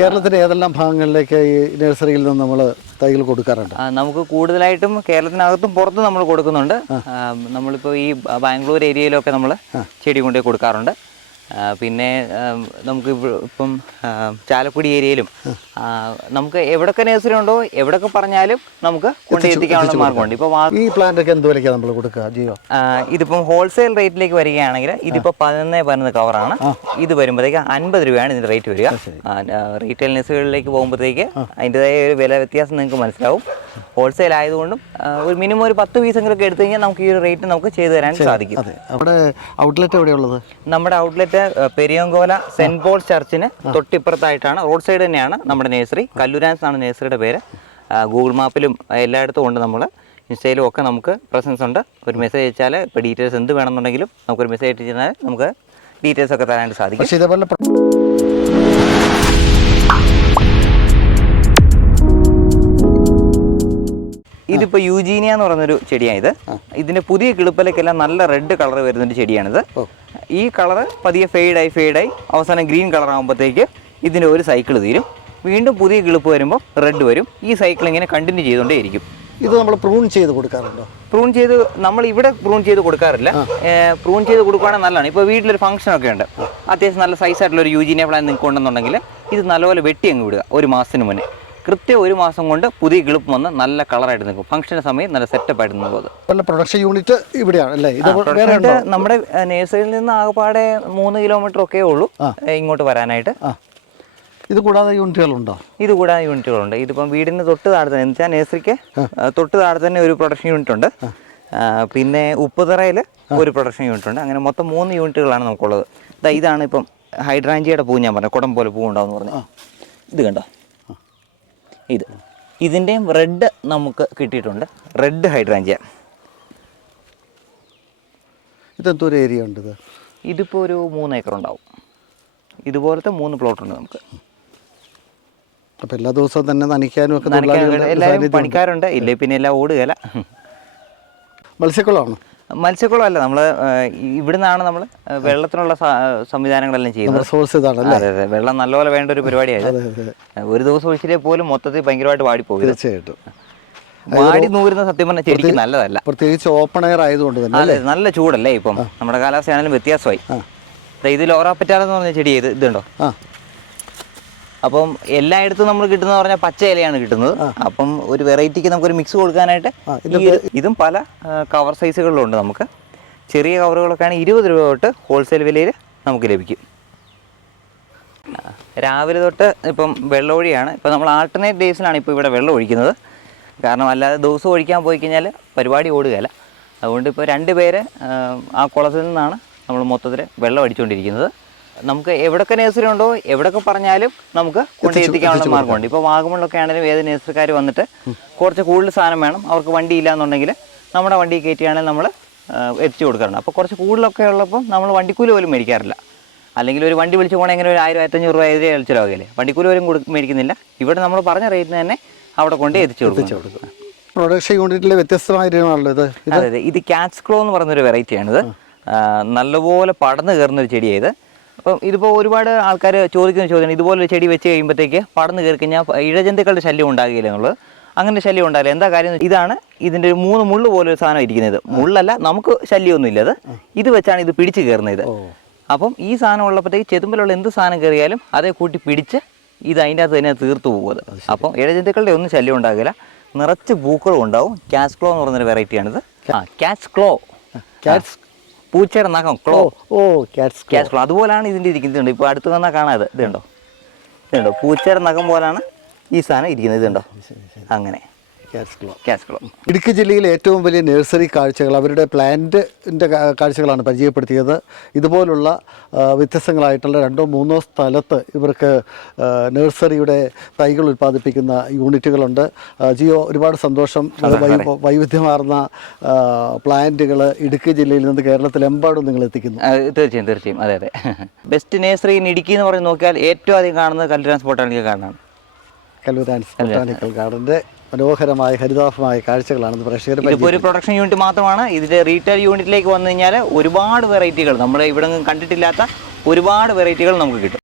കേരളത്തിന്റെ ഏതെല്ലാം ഭാഗങ്ങളിലേക്ക് ഈ നഴ്സറിയിൽ നിന്ന് നമ്മൾ തൈകൾ കൊടുക്കാറുണ്ട്? നമുക്ക് കൂടുതലായിട്ടും കേരളത്തിനകത്തും പുറത്തും നമ്മൾ കൊടുക്കുന്നുണ്ട്. നമ്മളിപ്പോൾ ഈ ബാംഗ്ലൂർ ഏരിയയിലൊക്കെ നമ്മൾ ചെടി കൊണ്ടുപോയി കൊടുക്കാറുണ്ട്. പിന്നെ നമുക്ക് ഇപ്പം ചാലക്കുടി ഏരിയയിലും നമുക്ക് എവിടൊക്കെ നഴ്സറി ഉണ്ടോ എവിടൊക്കെ പറഞ്ഞാലും നമുക്ക് കൊണ്ടെത്തിക്കാനുള്ള മാർഗമുണ്ട്. ഇപ്പോൾ വാ ഈ പ്ലാന്റ് ഒക്കെ എന്ത് വിലയ്ക്കാണ് നമ്മൾ കൊടുക്കുക ജിയോ? ഇതിപ്പം ഹോൾസെയിൽ റേറ്റിലേക്ക് വരികയാണെങ്കിൽ ഇതിപ്പോൾ പതിനൊന്ന് പതിനൊന്ന് കവറാണ് ഇത് വരുമ്പോഴത്തേക്ക് അൻപത് രൂപയാണ് ഇതിന്റെ റേറ്റ് വരിക. റീറ്റെയിൽ നേഴ്സറികളിലേക്ക് പോകുമ്പോഴത്തേക്ക് അതിന്റെതായ ഒരു വില വ്യത്യാസം നിങ്ങൾക്ക് മനസ്സിലാവും. ഹോൾസെയിൽ ആയതുകൊണ്ടും ഒരു മിനിമം ഒരു പത്ത് പീസെങ്കിലൊക്കെ എടുത്തു കഴിഞ്ഞാൽ നമുക്ക് ഈ ഒരു റേറ്റ് നമുക്ക് ചെയ്തു തരാൻ സാധിക്കും. അവിടെ ഔട്ട്ലെറ്റ് എവിടെയുള്ളത് നമ്മുടെ ഔട്ട്ലെറ്റ് പെരിയങ്കോല സെന്റ് പോൾ ചർച്ചിന് തൊട്ടിപ്പുറത്തായിട്ടാണ് റോഡ് സൈഡ് തന്നെയാണ് നമ്മുടെ നേഴ്സറി. കല്ലുരാൻസ് ആണ് നേഴ്സറിയുടെ പേര്. ഗൂഗിൾ മാപ്പിലും എല്ലായിടത്തും ഉണ്ട് നമ്മൾ ഇൻസ്റ്റയിലും ഒക്കെ നമുക്ക് പ്രസൻസ് ഉണ്ട്. ഒരു മെസ്സേജ് അയച്ചാൽ ഇപ്പോൾ ഡീറ്റെയിൽസ് എന്ത് വേണമെന്നുണ്ടെങ്കിലും നമുക്കൊരു മെസ്സേജ് അയച്ചാൽ നമുക്ക് ഡീറ്റെയിൽസ് ഒക്കെ തരാനായിട്ട് സാധിക്കും. പക്ഷേ ഇതേപോലെ ഇതിപ്പോ യൂജീനിയ എന്ന് പറയുന്നൊരു ചെടിയാണ് ഇത് ഇതിന്റെ പുതിയ കിളിപ്പലക്കെല്ലാം നല്ല റെഡ് കളർ വരുന്നൊരു ചെടിയാണിത്. ഈ കളറ് പതിയെ ഫെയ്ഡായി ഫെയ്ഡായി അവസാനം ഗ്രീൻ കളർ ആകുമ്പോഴത്തേക്ക് ഇതിന്റെ ഒരു സൈക്കിൾ തീരും. വീണ്ടും പുതിയ കിളിപ്പ് വരുമ്പോൾ റെഡ് വരും. ഈ സൈക്കിൾ ഇങ്ങനെ കണ്ടിന്യൂ ചെയ്തുകൊണ്ടേയിരിക്കും. ഇത് നമ്മൾ പ്രൂൺ ചെയ്ത് കൊടുക്കാറുണ്ടോ? പ്രൂൺ ചെയ്ത് നമ്മൾ ഇവിടെ പ്രൂൺ ചെയ്ത് കൊടുക്കാറില്ല. പ്രൂൺ ചെയ്ത് കൊടുക്കുകയാണെങ്കിൽ നല്ലതാണ്. ഇപ്പോൾ വീട്ടിലൊരു ഫംഗ്ഷൻ ഒക്കെ ഉണ്ട്. അത്യാവശ്യം നല്ല സൈസ് ആയിട്ടുള്ള ഒരു യൂജീനിയ പ്ലാൻ നിങ്ങൾക്ക് ഉണ്ടെന്നുണ്ടെങ്കിൽ ഇത് നല്ലപോലെ വെട്ടി അങ്ങ് വിടുക. ഒരു മാസത്തിന് മുന്നേ. കൃത്യം ഒരു മാസം കൊണ്ട് പുതിയ കിളിപ്പ് വന്ന് നല്ല കളറായിട്ട് നിൽക്കും. ഫംഗ്ഷന്റെ സമയം നല്ല സെറ്റപ്പ് ആയിട്ട് നിൽക്കും അത്. പ്രൊഡക്ഷൻ യൂണിറ്റ് ഇവിടെയാണ് അല്ലേ? നമ്മുടെ നേഴ്സറിയിൽ നിന്ന് ആകെപ്പാടെ മൂന്ന് കിലോമീറ്റർ ഒക്കെ ഉള്ളൂ. ഇങ്ങോട്ട് വരാനായിട്ട്. ഇത് കൂടാതെ യൂണിറ്റുകളുണ്ടോ ഇത് കൂടാതെ യൂണിറ്റുകളുണ്ട് ഇതിപ്പം വീടിന് തൊട്ട് താഴെ തന്നെ എന്താ നേഴ്സറിക്ക് തൊട്ട് താഴെ തന്നെ ഒരു പ്രൊഡക്ഷൻ യൂണിറ്റ് ഉണ്ട്. പിന്നെ ഉപ്പുതറയിൽ ഒരു പ്രൊഡക്ഷൻ യൂണിറ്റ് ഉണ്ട്. അങ്ങനെ മൊത്തം മൂന്ന് യൂണിറ്റുകളാണ് നമുക്കുള്ളത്. ഇതാണ് ഇപ്പം ഹൈഡ്രാഞ്ചിയുടെ പൂ ഞാൻ പറഞ്ഞു കുടം പോലെ പൂ ഉണ്ടാവും പറഞ്ഞു ഇത് കണ്ടോ? ഇത്. ഇതിന്റെയും റെഡ് നമുക്ക് കിട്ടിയിട്ടുണ്ട്. റെഡ് ഹൈഡ്രാഞ്ചിയ ഇതെന്തോ ഒരു ഏരിയ ഉണ്ട് ഇത്? ഇതിപ്പോൾ ഒരു മൂന്ന് ഏക്കർ ഉണ്ടാവും. ഇതുപോലത്തെ മൂന്ന് പ്ലോട്ട് ഉണ്ട് നമുക്ക്. അപ്പോൾ എല്ലാ ദിവസവും തന്നെ നനയ്ക്കാനും ഒക്കെ എല്ലാവരും പണിക്കാരുണ്ട്. ഇല്ലേ പിന്നെ എല്ലാം ഓടുകയല്ല മത്സ്യക്കുളമാണ്? മത്സ്യക്കുളമല്ല നമ്മൾ ഇവിടുന്നാണ് നമ്മൾ വെള്ളത്തിനുള്ള സംവിധാനങ്ങളെല്ലാം ചെയ്യുന്നത്. സോഴ്സ് അതെ അതെ വെള്ളം നല്ലപോലെ വേണ്ട ഒരു അതെ ഒരു ദിവസം ഒഴിച്ചിട്ടേ പോലും മൊത്തത്തിൽ ഭയങ്കരമായിട്ട് വാടി പോകും തീർച്ചയായിട്ടും. വാടി നൂരുന്ന സത്യം പറഞ്ഞാൽ ചെടിക്ക് നല്ലതല്ല. പ്രത്യേകിച്ച് ഓപ്പൺ എയർ ആയതുകൊണ്ട് തന്നെ അതെ നല്ല ചൂടല്ലേ ഇപ്പം. നമ്മുടെ കാലാവസ്ഥയാണെങ്കിലും വ്യത്യാസമായി. ഇത് ലോറാപ്പറ്റാലെന്ന് പറഞ്ഞ ചെടി ഇത് ഇതുണ്ടോ? അപ്പം എല്ലായിടത്തും നമ്മൾ കിട്ടുന്ന പറഞ്ഞാൽ പച്ച ഇലയാണ് കിട്ടുന്നത്. അപ്പം ഒരു വെറൈറ്റിക്ക് നമുക്കൊരു മിക്സ് കൊടുക്കാനായിട്ട് ഇതും പല കവർ സൈസുകളിലുണ്ട് നമുക്ക്. ചെറിയ കവറുകളൊക്കെ ആണെങ്കിൽ ഇരുപത് രൂപ തൊട്ട് ഹോൾസെയിൽ വിലയിൽ നമുക്ക് ലഭിക്കും. രാവിലെ തൊട്ട് ഇപ്പം വെള്ളമൊഴിയാണ് ഇപ്പം നമ്മൾ ആൾട്ടർനേറ്റ് ഡേയ്സിലാണ് ഇപ്പോൾ ഇവിടെ വെള്ളം ഒഴിക്കുന്നത്. കാരണം അല്ലാതെ ദിവസം ഒഴിക്കാൻ പോയി കഴിഞ്ഞാൽ പരിപാടി ഓടുകയില്ല. അതുകൊണ്ട് ഇപ്പോൾ രണ്ട് പേര് ആ, ആ കുളത്തിൽ നിന്നാണ് നമ്മൾ മൊത്തത്തിൽ വെള്ളം അടിച്ചുകൊണ്ടിരിക്കുന്നത്. നമുക്ക് എവിടൊക്കെ നേഴ്സറി ഉണ്ടോ എവിടൊക്കെ പറഞ്ഞാലും നമുക്ക് കൊണ്ടെത്തിക്കാനുള്ള മാർഗമുണ്ട്. മാർഗമുണ്ട് ഇപ്പോൾ വാഗമണിലൊക്കെ ആണെങ്കിലും ഏത് നേഴ്സറിക്കാർ വന്നിട്ട് കുറച്ച് കൂടുതൽ സാധനം വേണം. അവർക്ക് വണ്ടി ഇല്ലയെന്നുണ്ടെങ്കിൽ നമ്മുടെ വണ്ടി കയറ്റിയാണെങ്കിൽ നമ്മൾ എത്തിച്ചു കൊടുക്കാറുണ്ട്. അപ്പോൾ കുറച്ച് കൂടുതലൊക്കെ ഉള്ളപ്പോൾ നമ്മൾ വണ്ടിക്കൂലി പോലും മേടിക്കാറില്ല. അല്ലെങ്കിൽ ഒരു വണ്ടി വിളിച്ച് പോകണമെങ്കിൽ ഒരു ആയിരം ആയിരത്തഞ്ഞൂറ് രൂപ എതിരെ ചിലവാകില്ലേ വണ്ടിക്കൂലി പോലും മേടിക്കുന്നില്ല. ഇവിടെ നമ്മൾ പറഞ്ഞ റേറ്റിന് തന്നെ അവിടെ കൊണ്ട് എത്തിച്ചു കൊടുക്കും. പ്രൊഡക്ഷൻ യൂണിറ്റിലെ വ്യത്യസ്തമായ ഇനമാണല്ലോ ഇത്. ഇത് അതെ ഇത് ക്യാറ്റ്സ് ക്ലോ എന്ന് പറയുന്നൊരു വെറൈറ്റിയാണിത് നല്ലപോലെ പടന്ന് കയറുന്ന ഒരു ചെടിയാണ് ഇത്. അപ്പം ഇതിപ്പോൾ ഒരുപാട് ആൾക്കാർ ചോദിക്കുന്ന ചോദ്യമാണ്. ഇതുപോലെ ചെടി വെച്ച് കഴിയുമ്പോഴത്തേക്ക് പടന്ന് കയറി കഴിഞ്ഞാൽ ഇഴജന്തുക്കളുടെ ശല്യം ഉണ്ടാകില്ല എന്നുള്ളത് അങ്ങനെ ശല്യം ഉണ്ടാകില്ല? എന്താ കാര്യം? ഇതാണ് ഇതിന്റെ ഒരു മൂന്ന് മുള്ള് പോലെ ഒരു സാധനം ഇരിക്കുന്നത്. മുള്ളല്ല നമുക്ക് ശല്യമൊന്നും ഇല്ല അത് ഇത് വെച്ചാണ് ഇത് പിടിച്ച് കയറുന്നത്. അപ്പം ഈ സാധനം ഉള്ളപ്പോഴത്തേക്ക് ചെതുമ്പലുള്ള എന്ത് സാധനം കയറിയാലും അതേ കൂട്ടി പിടിച്ച് ഇത് അതിന്റെ അകത്ത് തന്നെ തീർത്തു പോകുന്നത് അപ്പം ഇഴജന്തുക്കളുടെ ഒന്നും ശല്യം ഉണ്ടാകില്ല. നിറച്ച് പൂക്കളും ഉണ്ടാവും. ക്യാഷ് ക്ലോ എന്ന് പറഞ്ഞൊരു വെറൈറ്റിയാണിത് ആ ക്യാഷ് ക്ലോ ക്യാറ്റ്സ് പൂച്ചയുടെ നഖം ക്ലോ. ഓ ക്യാറ്റ്സ് ക്യാറ്റ്സ് ക്ലോ അതുപോലാണ് ഇതിന്റെ ഇരിക്കുന്നത്. ഇപ്പോൾ അടുത്ത് വന്നാൽ കാണാതെ. ഇത് ഇതുണ്ടോ? ഇതുണ്ടോ? പൂച്ചയുടെ നഖം പോലാണ് ഈ സാധനം ഇരിക്കുന്നത്. ഇതുണ്ടോ? അങ്ങനെ. ഇടുക്കി ജില്ലയിലെ ഏറ്റവും വലിയ നഴ്സറി കാഴ്ചകൾ അവരുടെ പ്ലാന്റിന്റെ കാഴ്ചകളാണ് പരിചയപ്പെടുത്തിയത്. ഇതുപോലുള്ള വ്യത്യസ്തങ്ങളായിട്ടുള്ള രണ്ടോ മൂന്നോ സ്ഥലത്ത് ഇവർക്ക് നഴ്സറിയുടെ തൈകൾ ഉൽപ്പാദിപ്പിക്കുന്ന യൂണിറ്റുകളുണ്ട്. ജിയോ ഒരുപാട് സന്തോഷം. വൈവിധ്യമാർന്ന പ്ലാന്റുകൾ ഇടുക്കി ജില്ലയിൽ നിന്ന് കേരളത്തിലെമ്പാടും നിങ്ങൾ എത്തിക്കുന്നു. തീർച്ചയായും തീർച്ചയായും. അതെ അതെ. ബെസ്റ്റ് നേഴ്സറി ഇൻ ഇടുക്കി എന്ന് പറഞ്ഞ് നോക്കിയാൽ ഏറ്റവും അധികം കാണുന്നത് കല്ലുരാൻ ട്രാൻസ്പോർട്ടാണ് കാണാണ് കല്ലുരാൻ സ്പോട്ടാണിക്കൽ ഗാർഡന്റെ മനോഹരമായ ഹരിതാഭമായ കാഴ്ചകളാണ് പ്രേക്ഷകർ ഇതിപ്പോൾ ഒരു പ്രൊഡക്ഷൻ യൂണിറ്റ് മാത്രമാണ്. ഇതിന്റെ റീറ്റെയിൽ യൂണിറ്റിലേക്ക് വന്നു കഴിഞ്ഞാൽ ഒരുപാട് വെറൈറ്റികൾ നമ്മൾ ഇവിടെ കണ്ടിട്ടില്ലാത്ത ഒരുപാട് വെറൈറ്റികൾ നമുക്ക് കിട്ടും.